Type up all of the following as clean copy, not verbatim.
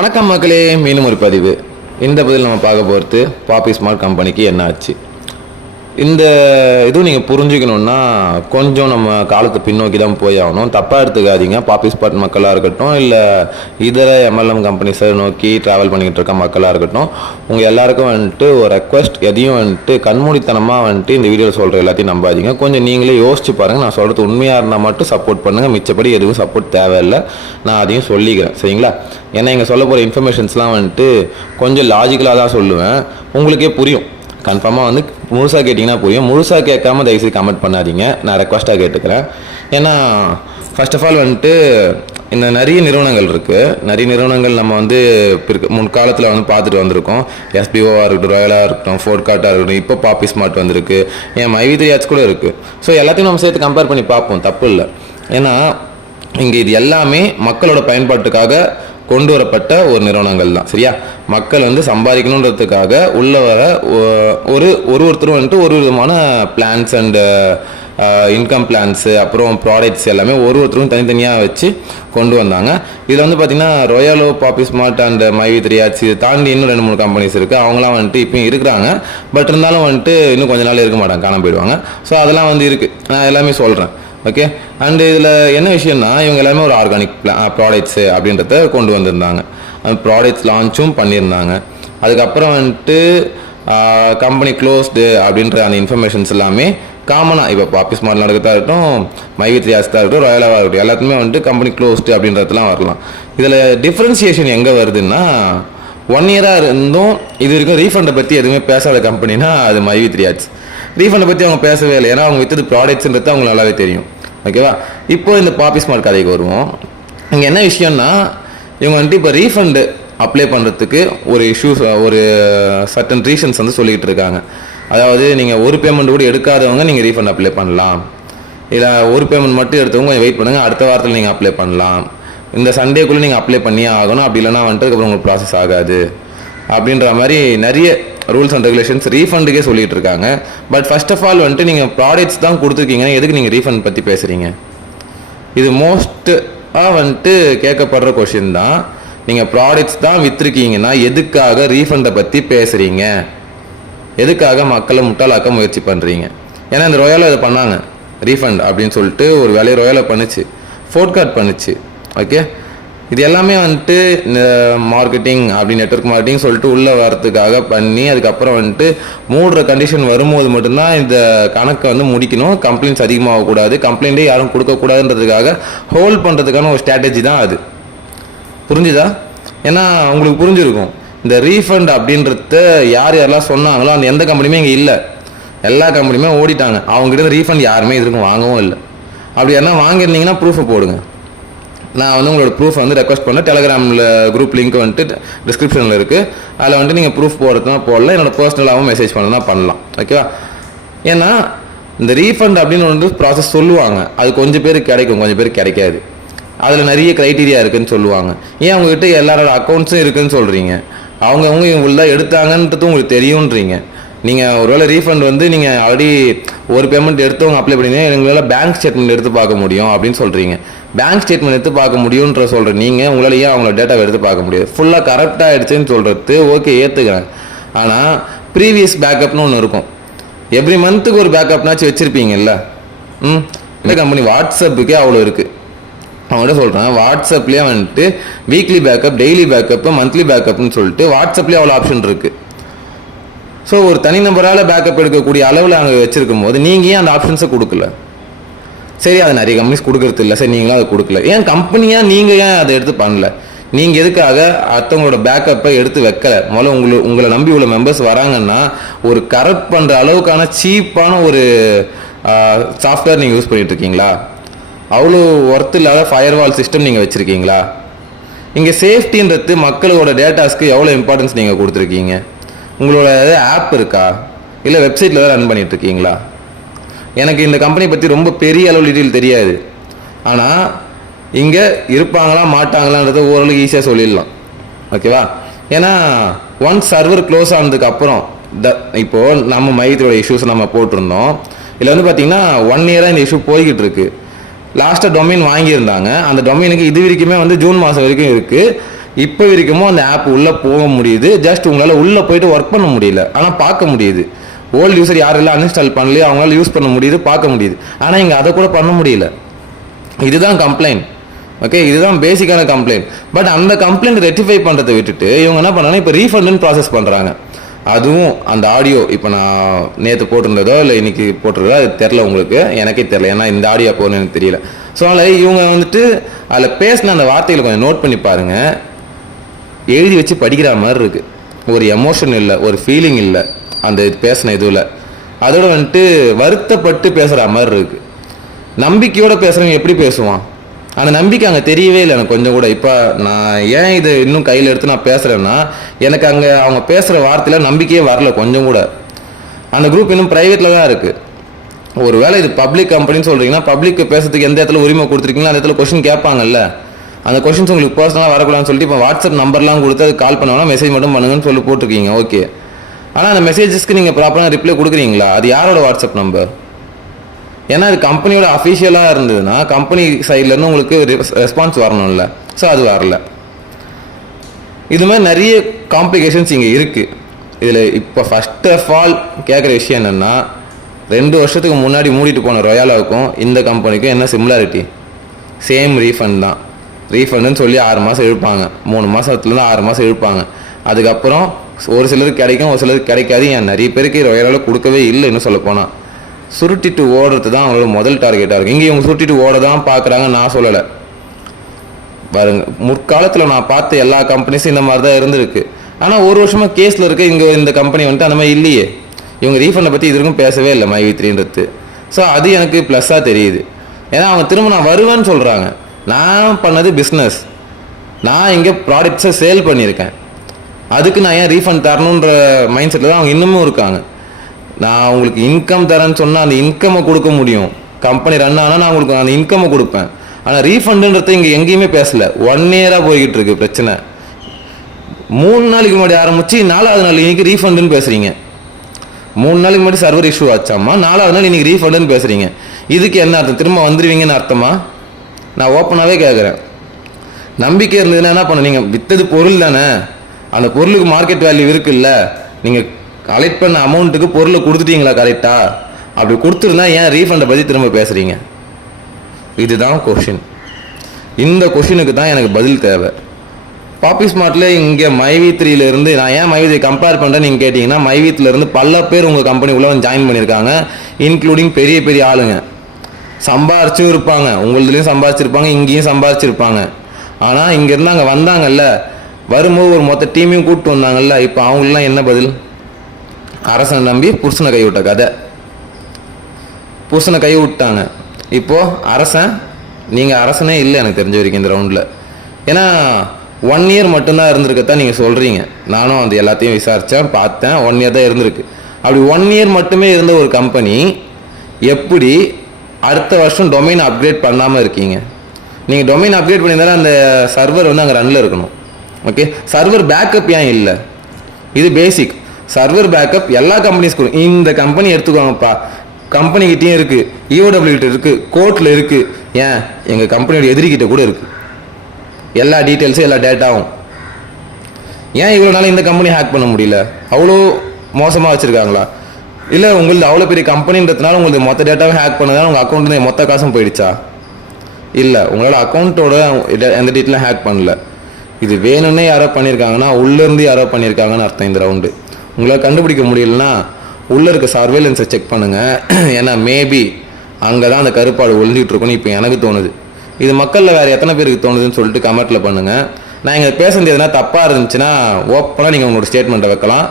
வணக்கம் மக்களே, மீண்டும் ஒரு பதிவு. இந்த பதில் நம்ம பார்க்க போகிறது பாப்பி ஸ்மார்ட் கம்பெனிக்கு என்ன ஆச்சு. இந்த இதுவும் நீங்கள் புரிஞ்சுக்கணுன்னா கொஞ்சம் நம்ம காலத்தை பின்னோக்கி தான் போய் ஆகணும். தப்பாக எடுத்துக்காதீங்க. பாப்பி ஸ்மார்ட் மக்களாக இருக்கட்டும், இல்லை இதர எம்எல்எம் கம்பெனிஸை நோக்கி ட்ராவல் பண்ணிக்கிட்டு இருக்க மக்களாக இருக்கட்டும், உங்கள் எல்லாருக்கும் வந்துட்டு ஒரு ரெக்வஸ்ட், எதையும் வந்துட்டு கண்மூடித்தனமாக வந்துட்டு இந்த வீடியோவில் சொல்கிற எல்லாத்தையும் நம்பாதீங்க. கொஞ்சம் நீங்களே யோசிச்சு பாருங்கள். நான் சொல்கிறது உண்மையாக இருந்தால் மட்டும் சப்போர்ட் பண்ணுங்கள், மிச்சப்படி எதுவும் சப்போர்ட் தேவையில்லை. நான் அதையும் சொல்லிக்கிறேன், சரிங்களா? ஏன்னா இங்கே சொல்ல போகிற இன்ஃபர்மேஷன்ஸ்லாம் வந்துட்டு கொஞ்சம் லாஜிக்கலாக தான் சொல்லுவேன். உங்களுக்கே புரியும். கன்ஃபார்மாக வந்து முழுசாக கேட்டிங்கன்னா புரியும். முழுசாக கேட்காம தயவுசெய்து கமெண்ட் பண்ணாதீங்க, நான் ரெக்வஸ்ட்டாக கேட்டுக்கிறேன். ஏன்னா ஃபர்ஸ்ட் ஆஃப் ஆல் வந்துட்டு இந்த நிறைய நிறுவனங்கள் இருக்குது. நிறைய நிறுவனங்கள் நம்ம வந்து முன்காலத்தில் வந்து பார்த்துட்டு வந்திருக்கோம். எஸ்பிஓவாக இருக்கட்டும், ராயலாக இருக்கட்டும், ஃபோர்ட்கார்ட்டாக இருக்கட்டும், இப்போ பாப்பி ஸ்மார்ட் வந்திருக்கு, என் மைவி3 கூட இருக்குது. ஸோ எல்லாத்தையும் நம்ம சேர்த்து கம்பேர் பண்ணி பார்ப்போம், தப்பு இல்லை. ஏன்னா இங்கே இது எல்லாமே மக்களோட பயன்பாட்டுக்காக கொண்டு வரப்பட்ட ஒரு நிறுவனங்கள் தான், சரியா? மக்கள் வந்து சம்பாதிக்கணுன்றதுக்காக உள்ள வர ஒருத்தரும் வந்துட்டு ஒரு விதமான பிளான்ஸ் அண்ட் இன்கம் பிளான்ஸு, அப்புறம் ப்ராடக்ட்ஸ் எல்லாமே ஒருத்தரும் தனித்தனியாக வச்சு கொண்டு வந்தாங்க. இதில் வந்து பார்த்திங்கன்னா ரொயாலோ, பாப்பி ஸ்மார்ட் அண்ட் மைவி3 இது தாண்டி இன்னும் 2-3 கம்பெனிஸ் இருக்குது. அவங்களாம் வந்துட்டு இப்போயும் இருக்கிறாங்க. பட் இருந்தாலும் வந்துட்டு இன்னும் கொஞ்ச நாள் இருக்க மாட்டாங்க, காணாம போயிடுவாங்க. ஸோ அதெல்லாம் வந்து இருக்குது, நான் எல்லாமே சொல்கிறேன், ஓகே? அண்டு இதில் என்ன விஷயம்னா, இவங்க எல்லாமே ஒரு ஆர்கானிக் ப்ராடக்ட்ஸு அப்படின்றத கொண்டு வந்திருந்தாங்க. அந்த ப்ராடக்ட்ஸ் லான்ச்சும் பண்ணியிருந்தாங்க. அதுக்கப்புறம் வந்துட்டு கம்பெனி க்ளோஸ்டு அப்படின்ற அந்த இன்ஃபர்மேஷன்ஸ் எல்லாமே காமனாக இப்போ பாப்பி ஸ்மார்ட் நடக்கிறதா இருக்கட்டும், மைவி3 தான் இருக்கட்டும், ராயலாக இருக்கட்டும், எல்லாத்துக்குமே வந்துட்டு கம்பெனி க்ளோஸ்டு அப்படின்றதுலாம் வரலாம். இதில் டிஃப்ரென்சியேஷன் எங்கே வருதுன்னா, 1 இயராக இருந்தும் இது வரைக்கும் ரீஃபண்டை பற்றி எதுவுமே பேசாத கம்பெனினா அது மைவி3. ரீஃபண்டை பற்றி அவங்க பேசவே இல்லை, ஏன்னா அவங்க விற்றது ப்ராடக்ட்ஸ்ன்றது அவங்களுக்கு நல்லாவே தெரியும், ஓகேவா? இப்போ இந்த பாப்பி ஸ்மார்ட் கதைக்கு வருவோம். இங்கே என்ன விஷயம்னா, இவங்க வந்துட்டு இப்போ ரீஃபண்டு அப்ளை பண்ணுறதுக்கு ஒரு இஷ்யூஸ், ஒரு சர்டன் ரீசன்ஸ் வந்து சொல்லிக்கிட்டு இருக்காங்க. அதாவது நீங்கள் ஒரு பேமெண்ட் கூட எடுக்காதவங்க நீங்கள் ரீஃபண்ட் அப்ளை பண்ணலாம், இல்லை ஒரு பேமெண்ட் மட்டும் எடுத்தவங்க கொஞ்சம் வெயிட் பண்ணுங்கள், அடுத்த வாரத்தில் நீங்கள் அப்ளை பண்ணலாம், இந்த சண்டேக்குள்ளே நீங்கள் அப்ளை பண்ணியே ஆகணும், அப்படி இல்லைனா வந்துட்டு அதுக்கப்புறம் உங்களுக்கு ப்ராசஸ் ஆகாது அப்படின்ற மாதிரி நிறைய ரூல்ஸ் அண்ட் ரெகுலேஷன்ஸ் ரீஃபண்டுக்கே சொல்லிட்டு இருக்காங்க. பட் ஃபர்ஸ்ட் ஆஃப் ஆல் வந்துட்டு நீங்கள் ப்ராடக்ட்ஸ் தான் கொடுத்துருக்கீங்கன்னா எதுக்கு நீங்கள் ரீஃபண்ட் பற்றி பேசுகிறீங்க? இது மோஸ்ட்டாக வந்துட்டு கேட்கப்படுற கொஷின் தான். நீங்கள் ப்ராடக்ட்ஸ் தான் விற்றுருக்கீங்கன்னா எதுக்காக ரீஃபண்டை பற்றி பேசுகிறீங்க? எதுக்காக மக்களை முட்டாளாக்க முயற்சி பண்ணுறீங்க? ஏன்னா இந்த ரொயாலோ இதை பண்ணாங்க, ரீஃபண்ட் அப்படின்னு சொல்லிட்டு ஒரு வேலையை ரொயாலோ பண்ணிச்சு, ஃபோர்ட்கார்ட் பண்ணிச்சு, ஓகே? இது எல்லாமே வந்துட்டு இந்த மார்க்கெட்டிங் அப்படி நெட்வொர்க் மார்க்கெட்டிங் சொல்லிட்டு உள்ளே வரத்துக்காக பண்ணி, அதுக்கப்புறம் வந்துட்டு மூடுற கண்டிஷன் வரும்போது மட்டும்தான் இந்த கணக்கை வந்து முடிக்கணும். கம்ப்ளைண்ட்ஸ் அதிகமாகக்கூடாது, கம்ப்ளைண்ட்டே யாரும் கொடுக்கக்கூடாதுன்றதுக்காக ஹோல்ட் பண்ணுறதுக்கான ஒரு ஸ்ட்ராட்டஜி தான் அது. புரிஞ்சுதா? ஏன்னா உங்களுக்கு புரிஞ்சிருக்கும், இந்த ரீஃபண்ட் அப்படின்றத யாரெல்லாம் சொன்னாங்களோ அந்த எந்த கம்பெனியுமே இங்கே இல்லை, எல்லா கம்பெனியுமே ஓடிட்டாங்க. அவங்ககிட்ட ரீஃபண்ட் யாருமே இதுக்கும் வாங்கவும் இல்லை. அப்படி யாருன்னா வாங்கியிருந்தீங்கன்னா ப்ரூஃபை போடுங்க. நான் வந்து உங்களோட ப்ரூஃப் வந்து ரெக்வஸ்ட் பண்ணேன். டெலிகிராமில் குரூப் லிங்க் வந்துட்டு டிஸ்கிரிப்ஷனில் இருக்குது. அதில் வந்துட்டு நீங்கள் ப்ரூஃப் போடுறதுனா போடலாம், என்னோடய பர்சனலாகவும் மெசேஜ் பண்ணனா பண்ணலாம், ஓகேவா? ஏன்னா இந்த ரீஃபண்ட் அப்படின்னு வந்து ப்ராசஸ் சொல்லுவாங்க, அது கொஞ்சம் பேருக்கு கிடைக்கும், கொஞ்சம் பேருக்கு கிடைக்காது. அதில் நிறைய க்ரைட்டீரியா இருக்குதுன்னு சொல்லுவாங்க. ஏன் அவங்ககிட்ட எல்லாரோட அக்கௌண்ட்ஸும் இருக்குதுன்னு சொல்கிறீங்க? அவங்கவுங்க இவங்கள எடுத்தாங்கன்றது உங்களுக்கு தெரியுன்றீங்க. நீங்கள் ஒருவேளை ரீஃபண்ட் வந்து நீங்கள் ஆல்ரெடி ஒரு பேமெண்ட் எடுத்தவங்க அப்ளை பண்ணிங்கன்னா எங்களால் பேங்க் ஸ்டேட்மெண்ட் எடுத்து பார்க்க முடியும் அப்படின்னு சொல்கிறீங்க. பேங்க் ஸ்டேட்மெண்ட் எடுத்து பார்க்க முடியுன்ற சொல்கிற நீங்கள் உங்களால் ஏன் அவங்களோட டேட்டாவை எடுத்து பார்க்க முடியாது? ஃபுல்லாக கரெக்டாக ஆகிடுச்சுன்னு சொல்கிறது ஓகே, ஏற்றுக்கிறேன். ஆனால் ப்ரீவியஸ் பேக்கப்னு ஒன்று இருக்கும். எவ்ரி மந்த்துக்கு ஒரு பேக்கப்னாச்சும் வச்சுருப்பீங்கல்ல. இந்த கம்பெனி வாட்ஸ்அப்புக்கே அவ்வளோ இருக்குது. அவங்கள்ட்ட சொல்கிறேன், வாட்ஸ்அப்லேயே வந்துட்டு weekly backup, daily backup, monthly பேக்கப்னு சொல்லிட்டு வாட்ஸ்அப்லேயே அவ்வளோ ஆப்ஷன் இருக்குது. ஸோ ஒரு தனிநபரால் பேக்கப் எடுக்கக்கூடிய அளவில் அங்கே வச்சுருக்கும் போது நீங்கள் ஏன் அந்த ஆப்ஷன்ஸை கொடுக்கல? சரி, அது நிறைய கம்பெனிஸ் கொடுக்கறது இல்லை, சரி நீங்களும் அதை கொடுக்கல. ஏன் கம்பெனியாக நீங்கள் ஏன் அதை எடுத்து பண்ணல? நீங்கள் எதுக்காக அடுத்தவங்களோட பேக்கப்பை எடுத்து வைக்கல? முதல்ல உங்களை நம்பி உள்ள மெம்பர்ஸ் வராங்கன்னா ஒரு கரெக்ட் பண்ணுற அளவுக்கான சீப்பான ஒரு சாஃப்ட்வேர் நீங்கள் யூஸ் பண்ணிகிட்டு இருக்கீங்களா? அவ்வளோ ஒர்த் இல்லாத ஃபயர்வால் சிஸ்டம் நீங்கள் வச்சுருக்கீங்களா? இங்கே சேஃப்டின்றது மக்களோட டேட்டாஸ்க்கு எவ்வளோ இம்பார்ட்டன்ஸ் நீங்கள் கொடுத்துருக்கீங்க? உங்களோட ஆப் இருக்கா, இல்லை வெப்சைட்டில் தான் ரன் பண்ணிட்டு இருக்கீங்களா? எனக்கு இந்த கம்பெனி பற்றி ரொம்ப பெரிய அளவு டீட்டெயில் தெரியாது, ஆனால் இங்கே இருப்பாங்களா மாட்டாங்களான்றத ஓரளவுக்கு ஈஸியாக சொல்லிடலாம், ஓகேவா? ஏன்னா ஒன்ஸ் சர்வர் க்ளோஸ் ஆனதுக்கு அப்புறம் இப்போது நம்ம மையத்தோட இஷ்யூஸ் நம்ம போட்டிருந்தோம். இதில் வந்து பார்த்திங்கன்னா 1 இயராக இந்த இஷ்யூ போய்கிட்டு இருக்கு. லாஸ்ட்டாக டொமைன் வாங்கியிருந்தாங்க, அந்த டொமைனுக்கு இது வரைக்குமே வந்து ஜூன் மாதம் வரைக்கும் இருக்குது. இப்போ வரைக்கும் அந்த ஆப் உள்ளே போக முடியுது. ஜஸ்ட் உங்களால் உள்ளே போயிட்டு ஒர்க் பண்ண முடியல, ஆனால் பார்க்க முடியுது. ஓல்டு யூசர் யாரெல்லாம் அன்இன்ஸ்டால் பண்ணலையோ அவங்களால யூஸ் பண்ண முடியுது, பார்க்க முடியுது. ஆனால் இங்கே அதை கூட பண்ண முடியல. இதுதான் கம்ப்ளைண்ட். ஓகே, இதுதான் பேசிக்கான கம்ப்ளைண்ட். பட் அந்த கம்ப்ளைண்ட் ரெக்டிஃபை பண்ணுறதை விட்டுட்டு இவங்க என்ன பண்ணுறாங்கன்னா இப்போ ரீஃபண்டுன்னு ப்ராசஸ் பண்ணுறாங்க. அதுவும் அந்த ஆடியோ இப்போ நான் நேற்று போட்டிருந்ததோ இல்லை இன்னைக்கு போட்டிருந்ததோ அது தெரில, உங்களுக்கு எனக்கே தெரில, ஏன்னா இந்த ஆடியோ போகணும்னு எனக்கு தெரியல. ஸோ அதனால் இவங்க வந்துட்டு அதில் பேசின அந்த வார்த்தைகளை கொஞ்சம் நோட் பண்ணி பாருங்கள். எழுதி வச்சு படிக்கிற மாதிரி இருக்குது. ஒரு எமோஷன் இல்லை, ஒரு ஃபீலிங் இல்லை அந்த பேசின இதுவில். அதோட வந்துட்டு வருத்தப்பட்டு பேசுகிற மாதிரி இருக்குது. நம்பிக்கையோடு பேசுகிறவங்க எப்படி பேசுவான்? அந்த நம்பிக்கை அங்கே தெரியவே இல்லை எனக்கு கொஞ்சம் கூட. இப்போ நான் ஏன் இது இன்னும் கையில் எடுத்து நான் பேசுகிறேன்னா, எனக்கு அங்கே அவங்க பேசுகிற வார்த்தையில் நம்பிக்கையே வரல கொஞ்சம் கூட. அந்த குரூப் இன்னும் ப்ரைவேட்டில் தான் இருக்குது. ஒரு வேளை இது பப்ளிக் கம்பெனின்னு சொல்கிறீங்கன்னா, பப்ளிக் பேசுறதுக்கு எந்த இடத்துல உரிமை கொடுத்துருக்கீங்களோ அந்த இடத்துல கொஸ்டின் கேட்பாங்கல்ல. அந்த கொஸ்டின்ஸ் உங்களுக்கு பர்சனலாக வரக்கூடாதுன்னு சொல்லிட்டு இப்போ வாட்ஸ்அப் நம்பர்லாம் கொடுத்து அது கால் பண்ணுவாங்கன்னா மெசேஜ் மட்டும் பண்ணுங்கன்னு சொல்லி போட்டிருக்கீங்க. ஓகே, ஆனால் அந்த மெசேஜஸ்க்கு நீங்கள் ப்ராப்பராக ரிப்ளை கொடுக்குறீங்களா? அது யாரோட வாட்ஸ்அப் நம்பர்? ஏன்னா அது கம்பெனியோட அஃபிஷியலாக இருந்ததுன்னா கம்பெனி சைட்லேருந்து உங்களுக்கு ரெஸ்பான்ஸ் வரணும்ல. ஸோ அது வரல. இது மாதிரி நிறைய காம்ப்ளிகேஷன்ஸ் இங்கே இருக்குது. இதில் இப்போ ஃபஸ்ட் ஆஃப் ஆல் கேட்குற விஷயம் என்னென்னா, 2 வருஷத்துக்கு முன்னாடி மூடிட்டு போன ரொயாலாவுக்கும் இந்த கம்பெனிக்கும் என்ன சிமிலாரிட்டி? சேம் ரீஃபண்ட் தான். ரீஃபண்டுன்னு சொல்லி 6 மாதம் இழுப்பாங்க, 3 மாதத்துலேருந்து 6 மாதம் இழுப்பாங்க. அதுக்கப்புறம் ஒரு சிலருக்கு கிடைக்கும், ஒரு சிலருக்கு கிடைக்காது. ஏன் நிறைய பேருக்கு ரொயாலாவில் கொடுக்கவே இல்லை. இன்னும் சொல்ல போனால் சுருட்டிட்டு ஓடுறது தான் அவங்களோட முதல் டார்கெட்டாக இருக்குது. இங்கே இவங்க சுருட்டிட்டு ஓட தான் பார்க்குறாங்க, நான் சொல்லலை. பாருங்க, முற்காலத்தில் நான் பார்த்த எல்லா கம்பெனிஸும் இந்த மாதிரி தான் இருந்திருக்கு. ஆனால் ஒரு வருஷமாக கேஸில் இருக்க இங்கே இந்த கம்பெனி வந்துட்டு அந்த மாதிரி இல்லையே. இவங்க ரீஃபண்டை பற்றி இது வரைக்கும் பேசவே இல்லை MyV3ன்றது. ஸோ அது எனக்கு ப்ளஸ்ஸாக தெரியுது. ஏன்னா அவங்க திரும்ப நான் வருவேன்னு சொல்கிறாங்க. நான் பண்ணது பிஸ்னஸ், நான் இங்கே ப்ராடக்ட்ஸை சேல் பண்ணியிருக்கேன். அதுக்கு நான் ஏன் ரீஃபண்ட் தரணுன்ற மைண்ட் செட்டில் தான் அவங்க இன்னமும் இருக்காங்க. நான் உங்களுக்கு இன்கம் தரேன்னு சொன்னால் அந்த இன்கம்மை கொடுக்க முடியும். கம்பெனி ரன் ஆனால் நான் உங்களுக்கு அந்த இன்கம்மை கொடுப்பேன். ஆனால் ரீஃபண்டுன்றது இங்கே எங்கேயுமே பேசலை. 1 இயராக போய்கிட்டு இருக்கு பிரச்சனை. 3 நாளைக்கு முன்னாடி ஆரம்பிச்சு 4வது நாள் இன்னைக்கு ரீஃபண்டுன்னு பேசுகிறீங்க. 3 நாளைக்கு முன்னாடி சர்வர் இஷ்யூ ஆச்சாமா, 4வது நாள் இன்னைக்கு ரீஃபண்டுன்னு பேசுகிறீங்க. இதுக்கு என்ன அர்த்தம்? திரும்ப வந்துடுவீங்கன்னு அர்த்தமா? நான் ஓப்பனாகவே கேட்குறேன். நம்பிக்கை இருந்ததுன்னா என்ன பண்ண? நீங்கள் விற்றது பொருள் தானே, அந்த பொருளுக்கு மார்க்கெட் வேல்யூ இருக்குல்ல. நீங்கள் கலெக்ட் பண்ண அமௌண்ட்டுக்கு பொருளை கொடுத்துட்டீங்களா கரெக்டாக? அப்படி கொடுத்துருந்தா ஏன் ரீஃபண்டை பற்றி திரும்ப பேசுகிறீங்க? இதுதான் கொஷின். இந்த கொஷினுக்கு தான் எனக்கு பதில் தேவை. பாப்பி ஸ்மார்ட்டில் இங்கே MyV3லேருந்து நான் ஏன் MyV3 கம்பேர் பண்ணுறேன்னு நீங்கள் கேட்டிங்கன்னா, MyV3லேருந்து பல பேர் உங்கள் கம்பெனி உள்ள வந்து ஜாயின் பண்ணியிருக்காங்க. இன்க்ளூடிங் பெரிய பெரிய ஆளுங்க. சம்பாரிச்சும் இருப்பாங்க, உங்களதுலேயும் சம்பாரிச்சிருப்பாங்க, இங்கேயும் சம்பாரிச்சிருப்பாங்க. ஆனால் இங்கேருந்து அங்கே வந்தாங்கல்ல, வரும்போது ஒரு மொத்த டீமையும் கூப்பிட்டு வந்தாங்கல்ல. இப்போ அவங்களெலாம் என்ன பதில்? அரசனை நம்பி புருஷனை கை விட்ட கதை. புருஷனை கை விட்டாங்க. இப்போது அரசன், நீங்கள் அரசனே இல்லை எனக்கு தெரிஞ்ச வரைக்கும் இந்த ரவுண்டில். ஏன்னா 1 இயர் மட்டும்தான் இருந்திருக்கத்தான் நீங்கள் சொல்கிறீங்க. நானும் அந்த எல்லாத்தையும் விசாரித்தேன், பார்த்தேன். 1 இயர் தான் இருந்திருக்கு. அப்படி 1 இயர் மட்டுமே இருந்த ஒரு கம்பெனி எப்படி அடுத்த வருஷம் டொமைன் அப்கிரேட் பண்ணாமல் இருக்கீங்க? நீங்கள் டொமைன் அப்கிரேட் பண்ணியிருந்தாலும் அந்த சர்வர் வந்து அங்கே ரன்னில் இருக்கணும். ஓகே, சர்வர் பேக்கப் ஏன் இல்லை? இது பேசிக். சர்வர் பேக்கப் எல்லா கம்பெனிஸ்க்கும். இந்த கம்பெனி எடுத்துக்கோங்கப்பா, கம்பெனிக்கிட்டேயும் இருக்குது, EOW கிட்ட இருக்குது, கோர்ட்டில் இருக்குது, ஏன் எங்கள் கம்பெனியோட எதிரிக்கிட்ட கூட இருக்குது. எல்லா டீட்டெயில்ஸும் எல்லா டேட்டாவும். ஏன் இவ்வளோ நாள் இந்த கம்பெனி ஹேக் பண்ண முடியல? அவ்வளோ மோசமாக வச்சுருக்காங்களா? இல்லை உங்களது அவ்வளோ பெரிய கம்பெனின்றதுனால உங்களுக்கு மொத்த டேட்டாவும் ஹேக் பண்ணதால் உங்கள் அக்கௌண்ட்டு மொத்த காசும் போயிடுச்சா? இல்லை, உங்களோட அக்கௌண்ட்டோட எந்த டீட்டெயிலும் ஹேக் பண்ணல. இது வேணும்னே யாரோ பண்ணியிருக்காங்கன்னா, உள்ளேருந்து யாரோ பண்ணியிருக்காங்கன்னு அர்த்தம். இந்த ரவுண்டு உங்களால் கண்டுபிடிக்க முடியலன்னா உள்ளே இருக்க சர்வேலன்ஸை செக் பண்ணுங்கள். ஏன்னா மேபி அங்கே தான் அந்த கருப்பாடு ஒழிஞ்சிட்டு இருக்குன்னு இப்போ எனக்கு தோணுது. இது மக்களில் வேறு எத்தனை பேருக்கு தோணுதுன்னு சொல்லிட்டு கமெண்ட்டில் பண்ணுங்கள். நான் இங்கே பேசுறது எதுனா தப்பாக இருந்துச்சுன்னா ஓப்பனாக நீங்கள் உங்களோட ஸ்டேட்மெண்ட்டை வைக்கலாம்.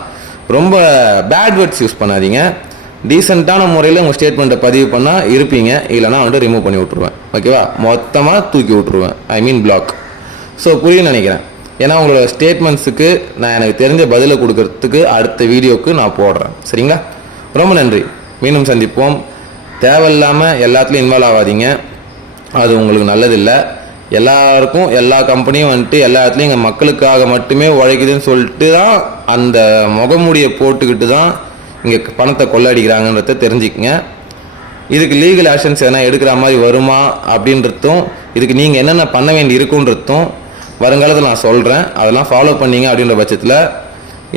ரொம்ப பேட் வேர்ட்ஸ் யூஸ் பண்ணாதீங்க. டீசெண்டான முறையில் உங்கள் ஸ்டேட்மெண்ட்டை பதிவு பண்ணால் இருப்பீங்க. இல்லைனா வந்துட்டு ரிமூவ் பண்ணி விட்ருவேன். ஓகேவா? மொத்தமாக தூக்கி விட்ருவேன். ஐ மீன் பிளாக். ஸோ புரியும்னு நினைக்கிறேன். ஏன்னா உங்களோட ஸ்டேட்மெண்ட்ஸுக்கு நான் எனக்கு தெரிஞ்ச பதிலை கொடுக்கறதுக்கு அடுத்த வீடியோவுக்கு நான் போடுறேன். சரிங்களா? ரொம்ப நன்றி. மீண்டும் சந்திப்போம். தேவையில்லாமல் எல்லாத்துலேயும் இன்வால்வ் ஆகாதீங்க. அது உங்களுக்கு நல்லதில்லை. எல்லாருக்கும் எல்லா கம்பெனியும் வந்துட்டு எல்லா இடத்துலையும் இங்கே மக்களுக்காக மட்டுமே உழைக்குதுன்னு சொல்லிட்டு தான் அந்த முகமூடியை போட்டுக்கிட்டு தான் இங்கே பணத்தை கொள்ளடிக்கிறாங்கன்றத தெரிஞ்சுக்கங்க. இதுக்கு லீகல் ஆக்ஷன்ஸ் எதனா எடுக்கிற மாதிரி வருமா அப்படின்றதும், இதுக்கு நீங்கள் என்னென்ன பண்ண வேண்டி இருக்குன்றதும் வருங்காலத்தில் நான் சொல்கிறேன். அதெல்லாம் ஃபாலோ பண்ணீங்க அப்படின்ற பட்சத்தில்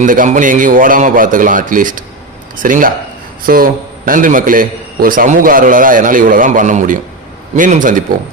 இந்த கம்பெனி எங்கேயும் ஓடாமல் பார்த்துக்கலாம் அட்லீஸ்ட். சரிங்களா? ஸோ நன்றி மக்களே. ஒரு சமூக ஆர்வலராக என்னால் இவ்வளோ தான் பண்ண முடியும். மீண்டும் சந்திப்போம்.